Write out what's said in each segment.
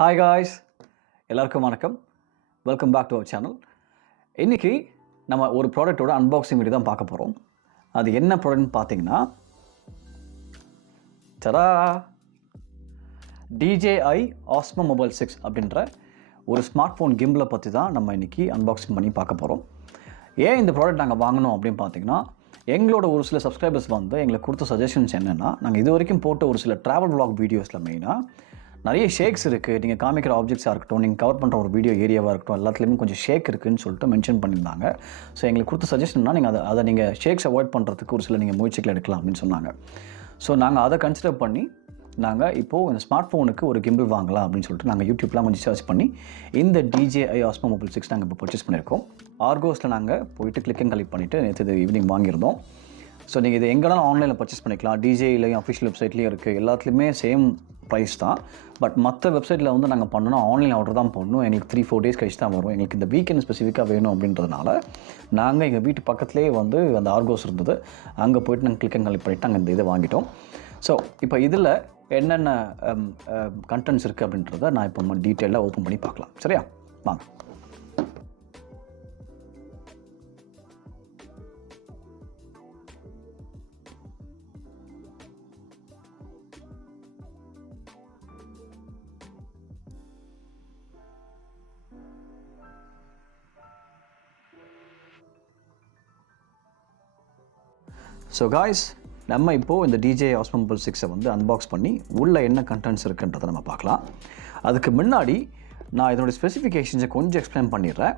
Hi guys, எல்லாருக்கும் வணக்கம். Welcome back to our channel. இன்றைக்கி நம்ம ஒரு ப்ராடக்ட்டோட அன்பாக்சிங் வீடியோ தான் பார்க்க போகிறோம். அது என்ன ப்ராடக்ட்னு பார்த்தீங்கன்னா தடா DJI Osmo Mobile 6 அப்படின்ற ஒரு ஸ்மார்ட் ஃபோன் கிம்பிளை பற்றி தான் நம்ம இன்றைக்கி அன்பாக்சிங் பண்ணி பார்க்க போகிறோம். ஏன் இந்த ப்ராடக்ட் நாங்கள் வாங்கினோம் அப்படின்னு பார்த்தீங்கன்னா, எங்களோட ஒரு சில சப்ஸ்கிரைபர்ஸ் வந்து எங்களுக்கு கொடுத்த சஜஷன்ஸ் என்னென்னா, நாங்கள் இது வரைக்கும் போட்ட ஒரு சில ட்ராவல் vlog வீடியோஸில் மெயினாக நிறைய ஷேக்ஸ் இருக்குது. நீங்கள் காமிக்கிற ஆப்ஜெக்ட்ஸாக இருக்கட்டும், நீங்கள் கவர் பண்ணுற ஒரு வீடியோ ஏரியாவாக இருக்கட்டும், எல்லாத்துலேயுமே கொஞ்சம் ஷேக் இருக்குதுன்னு சொல்லிட்டு மென்ஷன் பண்ணியிருந்தாங்க. ஸோ எங்களுக்கு கொடுத்த சஜஷன்னா நீங்கள் அதை நீங்கள் ஷேக்ஸ் அவாய்ட் பண்ணுறதுக்கு ஒரு சில நீங்கள் முயற்சிகள் எடுக்கலாம் அப்படின்னு சொன்னாங்க. ஸோ நாங்கள் அதை கன்சிடர் பண்ணி நாங்கள் இப்போது இந்த ஸ்மார்ட் ஃபோனுக்கு ஒரு கிம்பிள் வாங்கலாம் அப்படின்னு சொல்லிட்டு நாங்கள் யூடியூப்லாம் கொஞ்சம் சர்ச் பண்ணி இந்த DJI Osmo Mobile 6 நாங்கள் இப்போ பர்ச்சேஸ் பண்ணியிருக்கோம். ஆர்கோஸில் நாங்கள் போயிட்டு கிளிக் அண்ட் கலெக்ட் பண்ணிவிட்டு நேற்று ஈவினிங் வாங்கியிருந்தோம். ஸோ நீங்கள் இது எங்கேனாலும் ஆன்லைனில் பர்ச்சேஸ் பண்ணிக்கலாம். DJIலையும் அஃபிஷியல் வெப்சைட்லேயும் இருக்குது. எல்லாத்துலேயுமே சேம் ப்ரைஸ் தான். பட் மற்ற வெப்சைட்டில் வந்து நாங்கள் பண்ணணும், ஆன்லைன் ஆர்டர் தான் பண்ணணும். எங்களுக்கு 3-4 டேஸ் கழிச்சு தான் வரும். எங்களுக்கு இந்த வீக்கெண்ட் ஸ்பெசிஃபிக்காக வேணும் அப்படின்றதுனால நாங்கள் எங்கள் வீட்டு பக்கத்துலேயே வந்து அந்த ஆர்கோஸ் இருந்தது. அங்கே போய்ட்டு நாங்கள் கிளிக் அண்ட் கலெக்ட் பண்ணிவிட்டு நாங்கள் இந்த இதை வாங்கிட்டோம். ஸோ இப்போ இதில் என்னென்ன கண்டென்ட்ஸ் இருக்குது அப்படின்றத நான் இப்போ டீட்டெயிலாக ஓப்பன் பண்ணி பார்க்கலாம். சரியா, வாங்க. ஸோ காய்ஸ், நம்ம இப்போது இந்த DJI Osmo Mobile 6 வந்து அன்பாக்ஸ் பண்ணி உள்ளே என்ன கண்டென்ட்ஸ் இருக்குன்றதை நம்ம பார்க்கலாம். அதுக்கு முன்னாடி நான் இதனுடைய ஸ்பெசிஃபிகேஷன்ஸை கொஞ்சம் எக்ஸ்பிளைன் பண்ணிடுறேன்.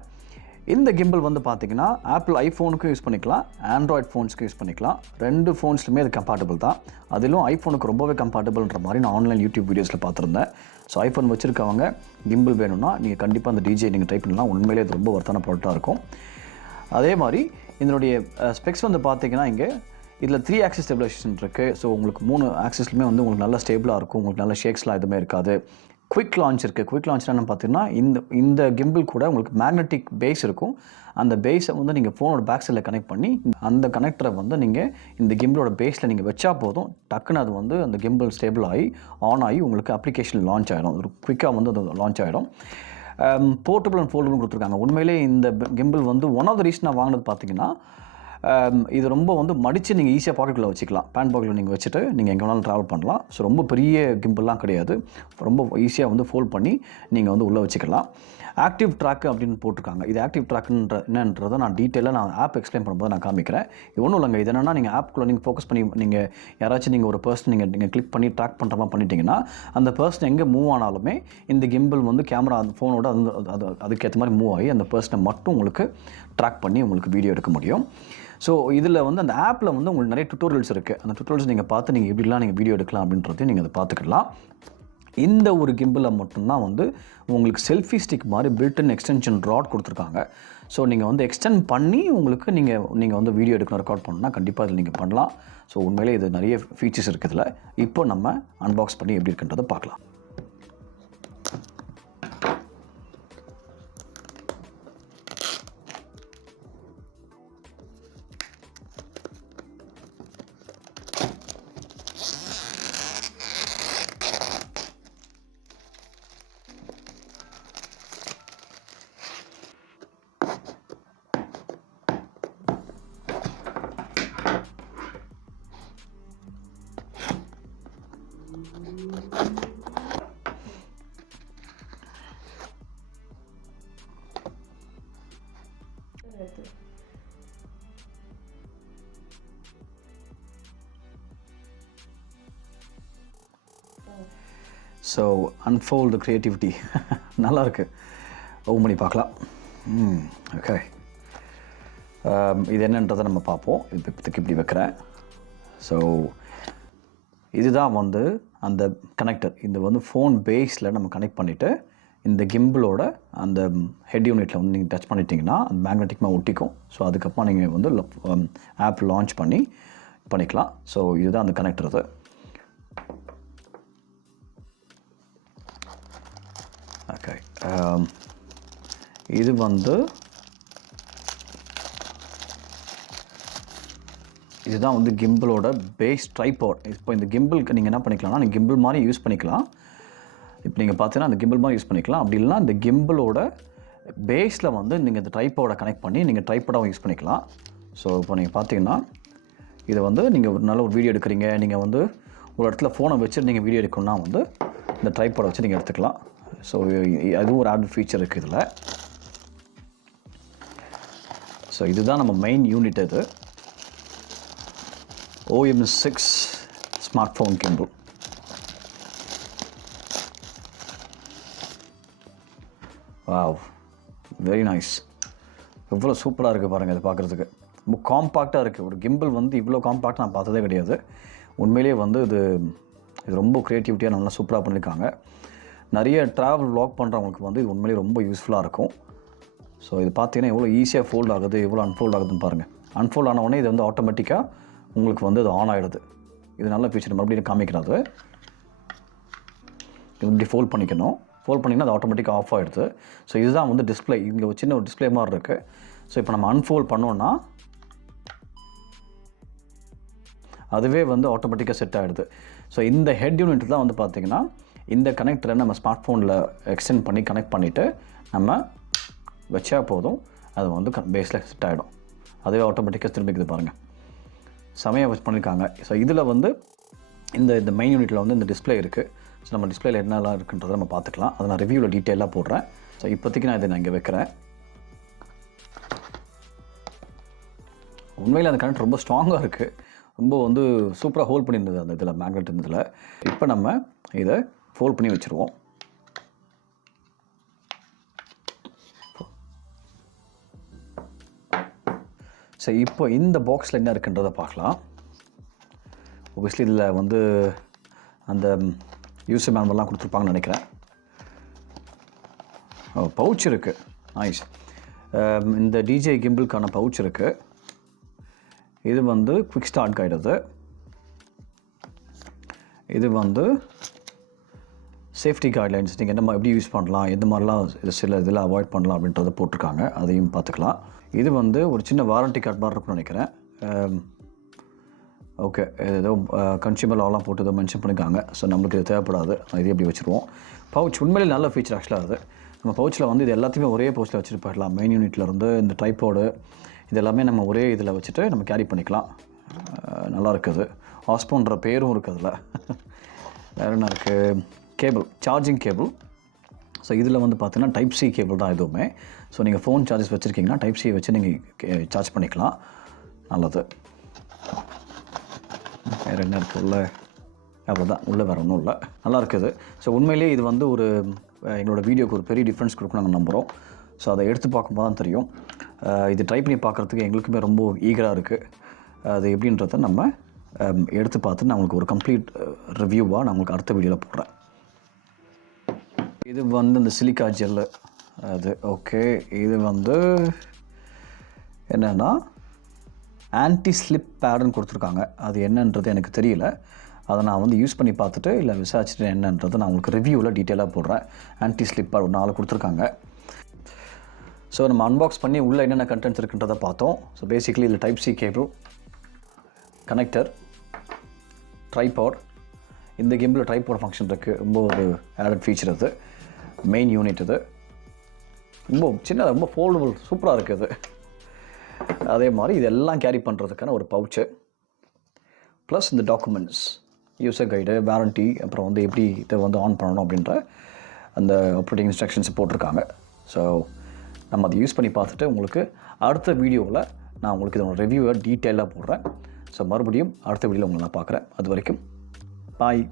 இந்த கிம்பிள் வந்து பார்த்திங்கன்னா ஆப்பிள் ஐஃபோனுக்கும் யூஸ் பண்ணிக்கலாம், ஆண்ட்ராய்ட் ஃபோன்ஸ்க்கு யூஸ் பண்ணிக்கலாம். 2 ஃபோன்ஸ்லுமே அது கம்பேட்டபிள் தான். அதிலும் ஐஃபோனுக்கு ரொம்பவே கம்பேட்டபிள்ன்ற மாதிரி நான் ஆன்லைன் யூடியூப் வீடியோஸில் பார்த்துருந்தேன். ஸோ ஐஃபோன் வச்சுருக்கவங்க கிம்பிள் வேணும்னா நீங்கள் கண்டிப்பாக அந்த DJI நீங்கள் ட்ரை பண்ணலாம். உண்மையிலே அது ரொம்ப ஒர்த்தான ப்ராடக்டாக இருக்கும். அதே மாதிரி இதனுடைய ஸ்பெக்ஸ் வந்து பார்த்திங்கன்னா இங்கே இதில் 3 ஆக்சிஸ் ஸ்டெபிலைசேஷன் இருக்குது. ஸோ உங்களுக்கு 3 ஆக்சிஸ்லுமே வந்து உங்களுக்கு நல்ல ஸ்டேபிளாக இருக்கும். உங்களுக்கு நல்ல ஷேக்ஸ்லாம் எதுவுமே இருக்காது. குவிக் லான்ச் இருக்குது. குவிக் லான்ச்னா என்ன பார்த்தீங்கன்னா, இந்த கிம்பிள் கூட உங்களுக்கு மேக்னெட்டிக் பேஸ் இருக்கும். அந்த பேஸை வந்து நீங்கள் ஃபோனோட பேக் சைடில் கனெக்ட் பண்ணி அந்த கனெக்டரை வந்து நீங்கள் இந்த கிம்பிளோட பேஸில் நீங்கள் வச்சா போதும், டக்குன்னு அது வந்து அந்த கிம்பிள் ஸ்டேபிள் ஆகி ஆன் ஆகி உங்களுக்கு அப்ளிகேஷன் லான்ச் ஆகிடும். ஒரு குவிக்காக வந்து அது லான்ச் ஆகிடும். போர்ட்டபிள் அண்ட் ஃபோல்டபுள் கொடுத்துருக்காங்க. உண்மையிலே இந்த கிம்பிள் வந்து ஒன் ஆஃப் த ரீசன் நான் வாங்கினது பார்த்தீங்கன்னா, இது ரொம்ப வந்து மடித்து நீங்கள் ஈஸியாக பாக்கெட்டில் வச்சுக்கலாம். பேண்ட் பாக்கெட்டில் நீங்கள் வச்சுட்டு நீங்கள் எங்கே வேணாலும் ட்ராவல் பண்ணலாம். ஸோ ரொம்ப பெரிய கிம்பிள்லாம் கிடையாது. ரொம்ப ஈஸியாக வந்து ஃபோல்ட் பண்ணி நீங்கள் வந்து உள்ளே வச்சுக்கலாம். ஆக்டிவ் ட்ராக்கு அப்படின்னு போட்டிருக்காங்க. இது ஆக்டிவ் ட்ராக்குன்றதை நான் டீட்டெயிலாக நான் ஆப் எக்ஸ்பிளைன் பண்ணும்போது நான் காமிக்கிறேன். இது ஒன்றும் இல்லைங்க. இது என்னென்னா, நீங்கள் ஆப்குள்ளே நீங்கள் ஃபோக்கஸ் பண்ணி நீங்கள் யாராச்சும் நீங்கள் ஒரு பர்சன் நீங்கள் கிளிக் பண்ணி ட்ராக் பண்ணுற மாதிரி பண்ணிட்டீங்கன்னா, அந்த பர்சன் எங்கே மூவ் ஆனாலுமே இந்த கிம்பிள் வந்து கேமரா அந்த ஃபோனோட அதுக்கேற்ற மாதிரி மூவ் ஆகி அந்த பர்சனை மட்டும் உங்களுக்கு ட்ராக் பண்ணி உங்களுக்கு வீடியோ எடுக்க முடியும். ஸோ இதில் வந்து அந்த ஆப்பில் வந்து உங்களுக்கு நிறைய டுட்டோரியல்ஸ் இருக்குது. அந்த டுட்டோரியல்ஸ் நீங்கள் பார்த்து நீங்கள் எப்படிலாம் நீங்கள் வீடியோ எடுக்கலாம் அப்படின்றதையும் நீங்கள் அதை பார்த்துக்கலாம். இந்த ஒரு கிம்பிளை மட்டும்தான் வந்து உங்களுக்கு செல்ஃபி ஸ்டிக் மாதிரி பில்ட்-இன் எக்ஸ்டென்ஷன் ராட் கொடுத்துருக்காங்க. ஸோ நீங்கள் வந்து எக்ஸ்டெண்ட் பண்ணி உங்களுக்கு நீங்கள் வந்து வீடியோ எடுக்கணும், ரெக்கார்ட் பண்ணணும்னா கண்டிப்பாக இதில் நீங்கள் பண்ணலாம். ஸோ உண்மையிலே இது நிறைய ஃபீச்சர்ஸ் இருக்குது இதில். இப்போ நம்ம அன்பாக்ஸ் பண்ணி எப்படி இருக்குன்றதை பார்க்கலாம். ஸோ அன்ஃபோல்டு க்ரியேட்டிவிட்டி நல்லா இருக்குது. ஓப்பன் பண்ணி பார்க்கலாம். ஓகே, இது என்னன்றதை நம்ம பார்ப்போம். இப்போதைக்கு இப்படி வைக்கிறேன். ஸோ இதுதான் வந்து அந்த கனெக்டர். இது வந்து ஃபோன் பேஸில் நம்ம கனெக்ட் பண்ணிவிட்டு இந்த கிம்பிளோட அந்த ஹெட் யூனிட்டில் வந்து நீங்கள் டச் பண்ணிட்டீங்கன்னா அது மேக்னெட்டிக்மாக ஒட்டிக்கும். ஸோ அதுக்கப்புறம் நீங்கள் வந்து ஆப் லான்ச் பண்ணிக்கலாம். ஸோ இதுதான் அந்த கனெக்டர். இது ஓகே, இது வந்து இதுதான் வந்து கிம்பிளோட பேஸ் ட்ரைபாட். இப்போ இந்த கிம்பிளுக்கு நீங்கள் என்ன பண்ணிக்கலாம்னா, நீங்கள் கிம்பிள் மாதிரி யூஸ் பண்ணிக்கலாம். இப்போ நீங்கள் பார்த்தீங்கன்னா அந்த கிம்பிள் மாதிரி யூஸ் பண்ணிக்கலாம். அப்படி இல்லைனா இந்த கிம்பிளோட பேஸில் வந்து நீங்கள் இந்த ட்ரைபாடை கனெக்ட் பண்ணி நீங்கள் ட்ரைபாடாகவும் யூஸ் பண்ணிக்கலாம். ஸோ இப்போ நீங்கள் பார்த்தீங்கன்னா இதை வந்து நீங்கள் ஒரு நல்ல ஒரு வீடியோ எடுக்கிறீங்க, நீங்கள் வந்து ஒரு இடத்துல ஃபோனை வச்சு நீங்கள் வீடியோ எடுக்கணும்னா வந்து இந்த ட்ரைபாடை வச்சு நீங்கள் எடுத்துக்கலாம். ஸோ அதுவும் ஒரு ஆட் ஃபீச்சர் இருக்குது இதில். ஸோ இதுதான் நம்ம மெயின் யூனிட். இது OM6 smart phone gimbal. Wow, very nice. எவ்வளோ சூப்பராக இருக்குது பாருங்கள். இது பார்க்குறதுக்கு ரொம்ப காம்பாக்டாக இருக்குது. ஒரு கிம்பிள் வந்து இவ்வளோ காம்பாக்டாக நான் பார்த்ததே கிடையாது. உண்மையிலேயே வந்து இது ரொம்ப க்ரியேட்டிவிட்டியாக நல்லா சூப்பராக பண்ணியிருக்காங்க. நிறைய ட்ராவல் வ்ளாக் பண்ணுறவங்களுக்கு வந்து இது உண்மையிலேயே ரொம்ப யூஸ்ஃபுல்லாக இருக்கும். ஸோ இது பார்த்தீங்கன்னா எவ்வளோ ஈஸியாக ஃபோல்ட் ஆகுது, எவ்வளோ அன்ஃபோல்ட் ஆகுதுன்னு பாருங்கள். அன்ஃபோல்ட் ஆன உடனே இது வந்து ஆட்டோமேட்டிக்காக உங்களுக்கு வந்து அது ஆன் ஆகிடுது. இது நல்ல ஃபீச்சர். மறுபடியும் காமிக்கிறது இது இப்படி ஃபோல்ட் பண்ணிக்கணும். ஃபோல்ட் பண்ணிங்கன்னா அது ஆட்டோமேட்டிக்காக ஆஃப் ஆகிடுது. ஸோ இதுதான் வந்து டிஸ்பிளே. இங்கே ஒரு சின்ன ஒரு டிஸ்பிளே மாதிரி இருக்குது. ஸோ இப்போ நம்ம அன்ஃபோல்ட் பண்ணோன்னா அதுவே வந்து ஆட்டோமேட்டிக்காக செட் ஆகிடுது. ஸோ இந்த ஹெட் யூனிட் தான் வந்து பார்த்திங்கன்னா இந்த கனெக்டரை நம்ம ஸ்மார்ட் ஃபோனில் எக்ஸ்டெண்ட் பண்ணி கனெக்ட் பண்ணிவிட்டு நம்ம வச்சா போதும், அது வந்து பேஸில் செட் ஆகிடும். அதுவே ஆட்டோமேட்டிக்காக திரும்பிக்குது பாருங்கள். செமையாக வச்சு பண்ணியிருக்காங்க. ஸோ இதில் வந்து இந்த மெயின் யூனிட்டில் வந்து இந்த டிஸ்பிளே இருக்குது. ஸோ நம்ம டிஸ்பிளேயில் என்னெல்லாம் இருக்குன்றதை நம்ம பார்த்துக்கலாம். அதை நான் ரிவ்யூவில் டீட்டெயிலாக போடுறேன். ஸோ இப்போதைக்கு நான் இதை இங்கே வைக்கிறேன். உண்மையில் அந்த கனெக்ட் ரொம்ப ஸ்ட்ராங்காக இருக்குது. ரொம்ப வந்து சூப்பராக ஹோல்ட் பண்ணியிருந்தது அந்த இதில், மேக்னெட் இருந்ததில். இப்போ நம்ம இதை ஃபோல்ட் பண்ணி வச்சுருவோம். ஸோ இப்போ இந்த பாக்ஸில் என்ன இருக்குன்றதை பார்க்கலாம். ஒபியஸ்லி இதில் வந்து அந்த யூசர் மேனுவல்லாம் கொடுத்துருப்பாங்கன்னு நினைக்கிறேன். பவுச் இருக்குது. நைஸ். இந்த டிஜே கிம்பிளுக்கான பவுச் இருக்குது. இது வந்து குவிக் ஸ்டார்ட் கைடு. இது வந்து சேஃப்டி கைட்லைன்ஸ், நீங்கள் என்ன எப்படி யூஸ் பண்ணலாம், எந்த மாதிரிலாம் சில இதில் அவாய்ட் பண்ணலாம் அப்படின்றத போட்டிருக்காங்க. அதையும் பார்த்துக்கலாம். இது வந்து ஒரு சின்ன வாரண்ட்டி கார்டு மாதிரி இருக்குன்னு நினைக்கிறேன். ஓகே, ஏதோ கன்சியூமர் லாலாம் போட்டு ஏதோ மென்ஷன் பண்ணியிருக்காங்க. ஸோ நம்மளுக்கு இது தேவைப்படாது. இது எப்படி வச்சுருவோம். பவுச் உண்மையிலே நல்ல ஃபீச்சர் ஆக்சுவலாக. அது நம்ம பவுச்சில் வந்து இது எல்லாத்தையுமே ஒரே பவுச்சில் வச்சுட்டு போயிடலாம். மெயின் யூனிட்லேருந்து இந்த ட்ரைபாடு இது எல்லாமே நம்ம ஒரே இதில் வச்சுட்டு நம்ம கேரி பண்ணிக்கலாம். நல்லா இருக்குது. ஆஸ்மோன்ற பேரும் இருக்குது அதில். வேறு என்ன இருக்குது? Cable, charging cable. ஸோ இதில் வந்து பார்த்தீங்கன்னா டைப் சி கேபிள் தான் எதுவுமே. ஸோ நீங்கள் ஃபோன் சார்ஜஸ் வச்சுருக்கீங்கன்னா டைப் சி வச்சு நீங்கள் சார்ஜ் பண்ணிக்கலாம். நல்லது. வேறு என்ன இருக்குது உள்ள? அவ்வளோதான். உள்ளே வேறு ஒன்றும் இல்லை. நல்லா இருக்குது. ஸோ உண்மையிலேயே இது வந்து ஒரு எங்களோட வீடியோக்கு ஒரு பெரிய டிஃப்ரென்ஸ் கொடுக்கும் நாங்கள் நம்புகிறோம். ஸோ அதை எடுத்து பார்க்கும்போது தான் தெரியும். இது ட்ரை பண்ணி பார்க்குறதுக்கு எங்களுக்குமே ரொம்ப ஈகராக இருக்குது. அது எப்படின்றத நம்ம எடுத்து பார்த்து நான் உங்களுக்கு ஒரு கம்ப்ளீட் ரிவ்யூவாக நான் உங்களுக்கு அடுத்த வீடியோவில் போடுறேன். இது வந்து இந்த சிலிக்கா ஜெல்லு அது. ஓகே, இது வந்து என்னென்னா ஆன்டி ஸ்லிப் பேடுன்னு கொடுத்துருக்காங்க. அது என்னன்றது எனக்கு தெரியல. அதை நான் வந்து யூஸ் பண்ணி பார்த்துட்டு இல்லை விசாரிச்சுட்டு என்னன்றதை நான் உங்களுக்கு ரிவ்யூவில் டீட்டெயிலாக போடுறேன். ஆன்டி ஸ்லிப் பேட் ஒரு 4 கொடுத்துருக்காங்க. ஸோ நம்ம அன்பாக்ஸ் பண்ணி உள்ளே என்னென்ன கண்டென்ட்ஸ் இருக்குன்றதை பார்த்தோம். ஸோ பேசிக்கலி இதில் type C cable, connector, tripod. இந்த கிம்பில் ட்ரைபாட் ஃபங்க்ஷன் இருக்குது. ரொம்ப ஒரு ஆடட் ஃபீச்சர். அது மெயின் யூனிட். இது ரொம்ப சின்ன, ரொம்ப ஃபோல்டபுள், சூப்பராக இருக்குது. அதே மாதிரி இதெல்லாம் கேரி பண்ணுறதுக்கான ஒரு பவுச்சு, ப்ளஸ் இந்த டாக்குமெண்ட்ஸ், யூசர் கைடு, வாரண்ட்டி, அப்புறம் வந்து எப்படி இதை வந்து ஆன் பண்ணணும் அப்படின்ற அந்த ஆப்ரேட்டிங் இன்ஸ்ட்ரக்ஷன்ஸ் போட்டிருக்காங்க. ஸோ நம்ம அதை யூஸ் பண்ணி பார்த்துட்டு உங்களுக்கு அடுத்த வீடியோவில் நான் உங்களுக்கு இதோட ரிவ்யூவை டீட்டெயிலாக போடுறேன். ஸோ மறுபடியும் அடுத்த வீடியோவில் உங்களை நான் பார்க்குறேன். அது வரைக்கும் பாய்.